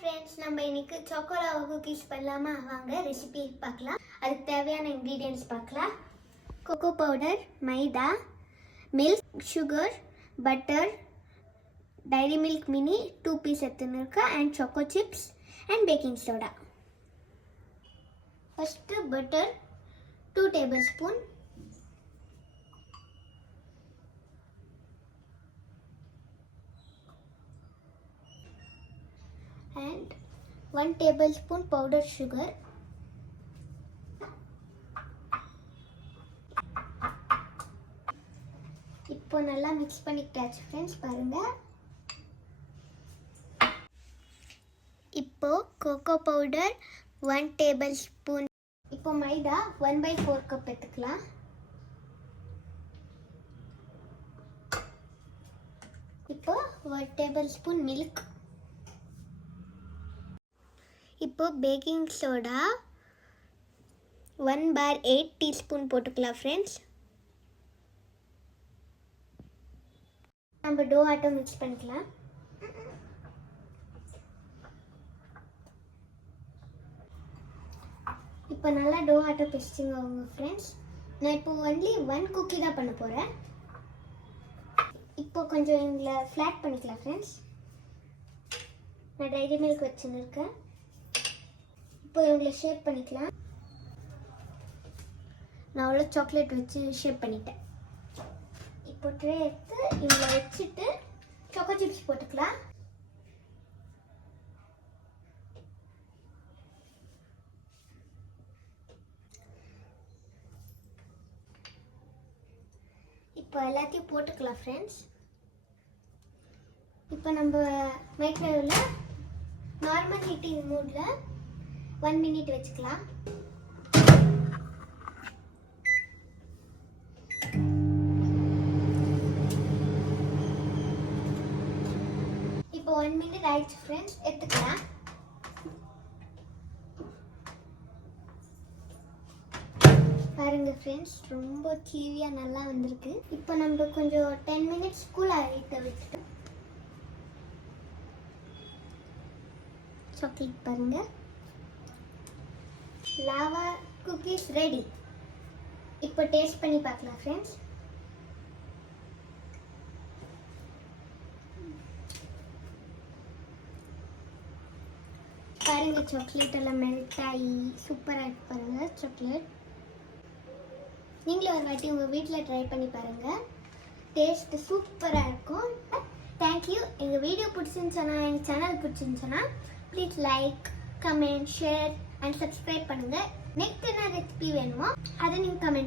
friends நம்ம இன்னைக்கு choco lava cookies பண்ணலாமா வாங்க ரெசிபி பார்க்கலாம் அதுக்கு தேவையான ingredients பார்க்கலாம் cocoa powder maida milk sugar butter dairy milk mini 2 piece எடுத்துனேர்க்க and choco chips and baking soda first butter 2 tablespoon and 1 tablespoon powdered sugar இப்போ நல்லா mix பண்ணிட்டாச்சு फ्रेंड्स பாருங்க இப்போ கோகோ பவுடர் 1 tablespoon இப்போ மைதா 1/4 கப் எடுத்துக்கலாம் இப்போ 1 tablespoon milk இப்போ பேக்கிங் சோடா 1/8 டீஸ்பூன் போட்டுக்கலாம் फ्रेंड्स நம்ம டோ ஆட்டோ mix பண்ணிக்கலாம் இப்போ நல்லா டோ ஆட்டோ பிஸ்டிங் ஆகுங்க फ्रेंड्स நான் இப்போ only 1 குக்கி தான் பண்ண போறேன் இப்போ கொஞ்சம் இங்க ஃப்ளாட் பண்ணிக்கலாம் फ्रेंड्स நான் டைரி மில்க் வச்சிருக்கேன் இப்போ இவங்களை ஷேப் பண்ணிக்கலாம் நான் அவ்வளோ சாக்லேட் வச்சு ஷேப் பண்ணிட்டேன் இப்போ ட்ரே எடுத்து இவங்களை வச்சுட்டு சாக்கோ சிப்ஸ் போட்டுக்கலாம் இப்போ எல்லாத்தையும் போட்டுக்கலாம் ஃப்ரெண்ட்ஸ் இப்போ நம்ம மைக்ரோவேவ்ல நார்மல் ஹீட்டிங் மோட்ல 1 minute வச்சுக்கலாம் இப்போ 1 minute ஆயிடுச்சு फ्रेंड्स எடுத்துக்கலாம் பாருங்க फ्रेंड्स ரொம்ப கிவியா நல்லா வந்திருக்கு இப்போ நம்ம கொஞ்சம் 10 minutes கூல் ஆகிட்ட விட்டுட்டு சாக்லேட் பாருங்க लावा कुकीज रेडी இப்போ டேஸ்ட் பண்ணி பார்க்கலாம் फ्रेंड्स பாருங்க சாக்லேட் எல்லாம் மெல்ட் ஆகி சூப்பரா இருக்கு பாருங்க சாக்லேட் நீங்களும் ஒரு வாட்டி உங்க வீட்ல ட்ரை பண்ணி பாருங்க டேஸ்ட் சூப்பரா இருக்கும் थैंक यू எங்க வீடியோ பிடிச்சிருந்தா எங்க சேனல் பிடிச்சிருந்தா please like comment share and subscribe பண்ணுங்க நெக்ஸ்ட் என்ன ரெசிபி வேணுமோ அதை நீங்க கமெண்ட்